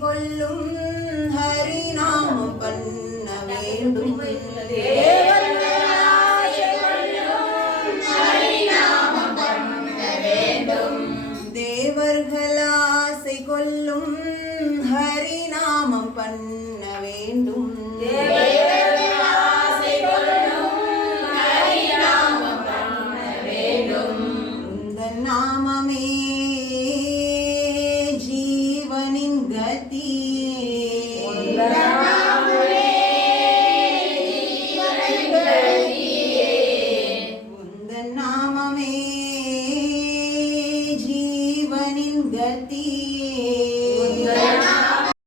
கொள்ளும் ஹரிநாமம் பண்ண வேண்டும். தேவர்கள் ஆசை கொள்ளும் ஹரிநாமம் பண்ண வேண்டும். நாமமே நாமமே ஜீவனின் கத்தியே